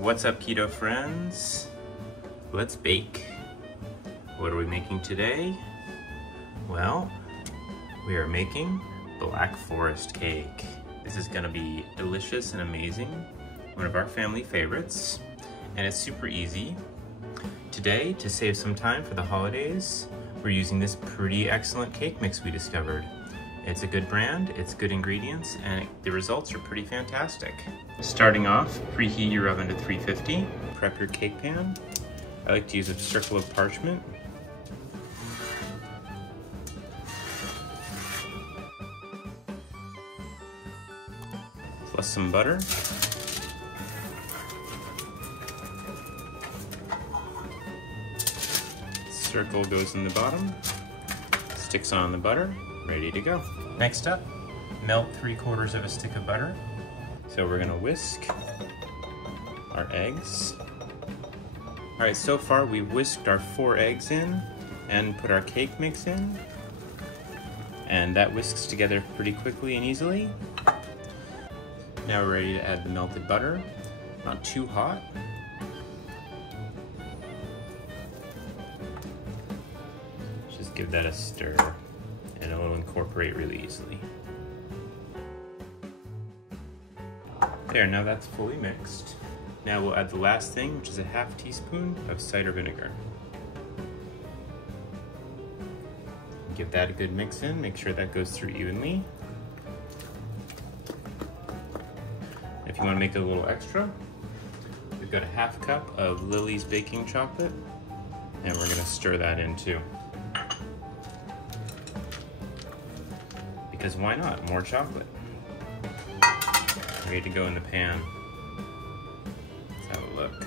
What's up, keto friends? Let's bake. What are we making today? Well, we are making Black Forest cake. This is gonna be delicious and amazing, one of our family favorites, and it's super easy. Today, to save some time for the holidays, we're using this pretty excellent cake mix we discovered. It's a good brand, it's good ingredients, and the results are pretty fantastic. Starting off, preheat your oven to 350. Prep your cake pan. I like to use a circle of parchment. Plus some butter. Circle goes in the bottom. Sticks on the butter. Ready to go. Next up, melt 3/4 of a stick of butter. So we're gonna whisk our eggs. All right, so far we've whisked our 4 eggs in and put our cake mix in. And that whisks together pretty quickly and easily. Now we're ready to add the melted butter. Not too hot. Just give that a stir, and it'll incorporate really easily. There, now that's fully mixed. Now we'll add the last thing, which is a 1/2 teaspoon of cider vinegar. Give that a good mix in, make sure that goes through evenly. If you want to make it a little extra, we've got a 1/2 cup of Lily's baking chocolate, and we're gonna stir that in too. Because why not? More chocolate. Ready to go in the pan. Let's have a look.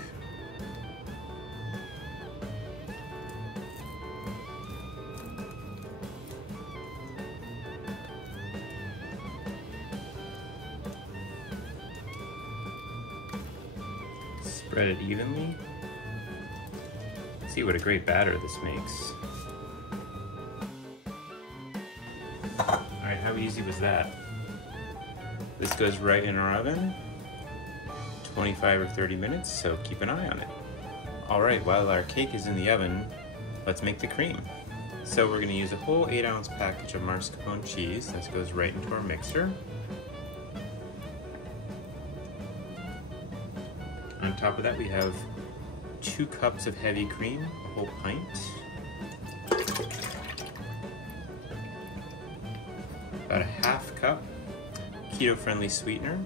Spread it evenly. See what a great batter this makes. Alright, how easy was that? This goes right in our oven, 25 or 30 minutes, so keep an eye on it. Alright, while our cake is in the oven, let's make the cream. So we're going to use a whole 8-ounce package of Marscapone cheese. That goes right into our mixer. On top of that we have 2 cups of heavy cream, a whole pint. About a 1/2 cup keto-friendly sweetener.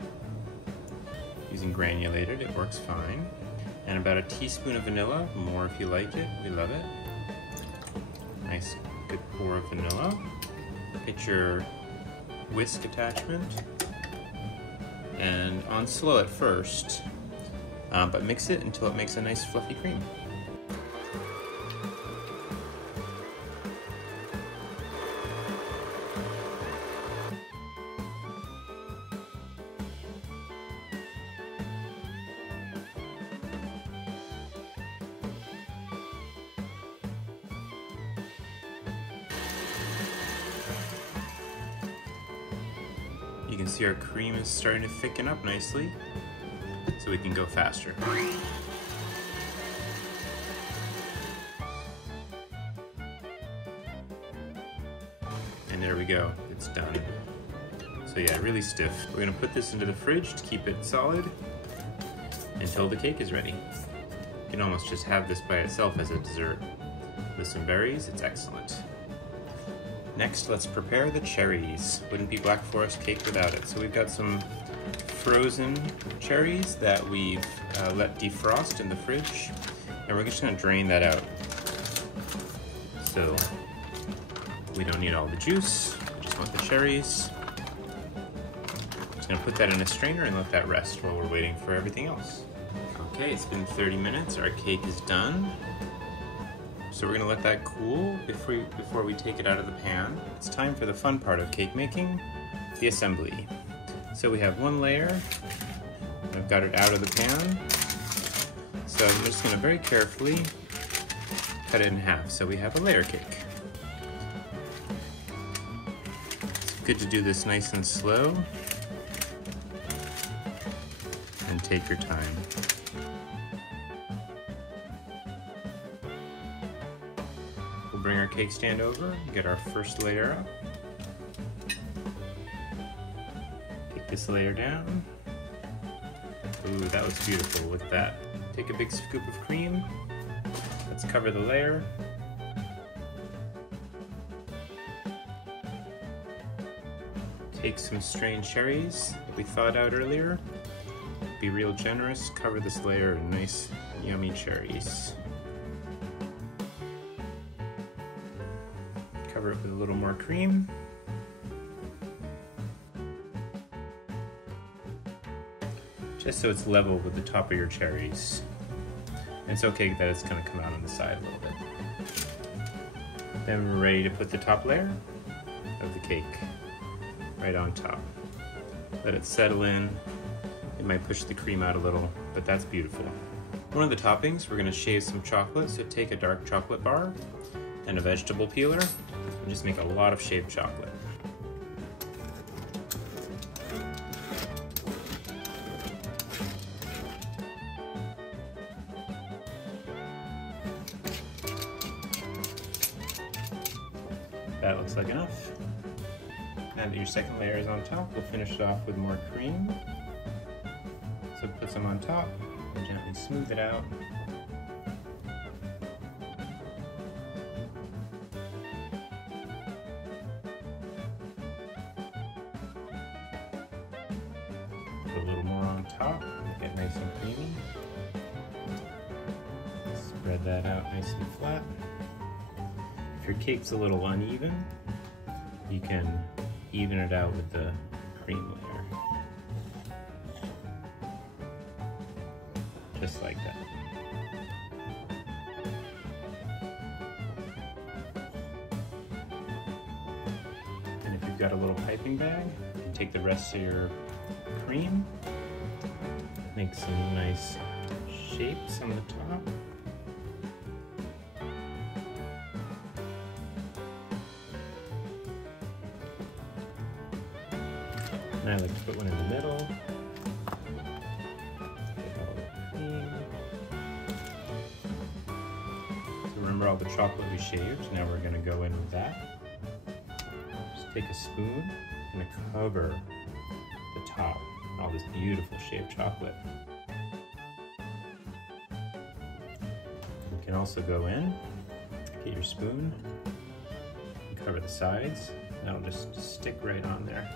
Using granulated, it works fine. And about a teaspoon of vanilla, more if you like it, we love it. Nice good pour of vanilla. Get your whisk attachment. And on slow at first, but mix it until it makes a nice fluffy cream. You can see our cream is starting to thicken up nicely, so we can go faster. And there we go, it's done. So yeah, really stiff. We're gonna put this into the fridge to keep it solid until the cake is ready. You can almost just have this by itself as a dessert. With some berries, it's excellent. Next, let's prepare the cherries. Wouldn't be Black Forest cake without it. So we've got some frozen cherries that we've let defrost in the fridge, and we're just gonna drain that out. So we don't need all the juice, we just want the cherries. Just gonna put that in a strainer and let that rest while we're waiting for everything else. Okay, it's been 30 minutes, our cake is done. So we're gonna let that cool before we take it out of the pan. It's time for the fun part of cake making, the assembly. So we have 1 layer, I've got it out of the pan. So I'm just gonna very carefully cut it in half so we have a layer cake. It's good to do this nice and slow and take your time. We'll bring our cake stand over, get our first layer up. Take this layer down. Ooh, that looks beautiful. Look at that. Take a big scoop of cream. Let's cover the layer. Take some strained cherries that we thawed out earlier. Be real generous. Cover this layer in nice, yummy cherries. Cover it with a little more cream. Just so it's level with the top of your cherries. And it's okay that it's gonna come out on the side a little bit. Then we're ready to put the top layer of the cake right on top. Let it settle in. It might push the cream out a little, but that's beautiful. One of the toppings, we're gonna shave some chocolate. So take a dark chocolate bar and a vegetable peeler and just make a lot of shaved chocolate. That looks like enough. Now that your second layer is on top, we'll finish it off with more cream. So put some on top and gently smooth it out. Put a little more on top, make it nice and creamy. Spread that out nice and flat. If your cake's a little uneven, you can even it out with the cream layer. Just like that. And if you've got a little piping bag, you can take the rest of your cream, make some nice shapes on the top. And I like to put one in the middle. So remember all the chocolate we shaved. Now we're going to go in with that. Just take a spoon and cover the top with all this beautiful shaved chocolate. You can also go in, get your spoon, and cover the sides. That'll just stick right on there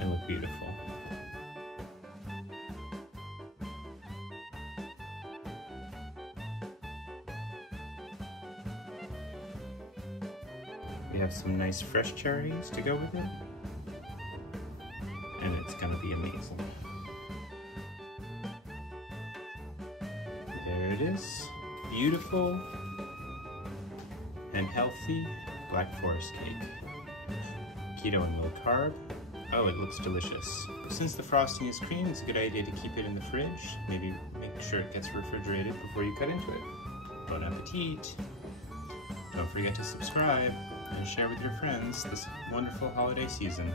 and look beautiful. We have some nice fresh cherries to go with it, and it's gonna be amazing. There it is, beautiful and healthy Black Forest cake. Keto and low carb. Oh, it looks delicious. Since the frosting is cream, it's a good idea to keep it in the fridge. Maybe make sure it gets refrigerated before you cut into it. Bon appetit! Don't forget to subscribe and share with your friends this wonderful holiday season.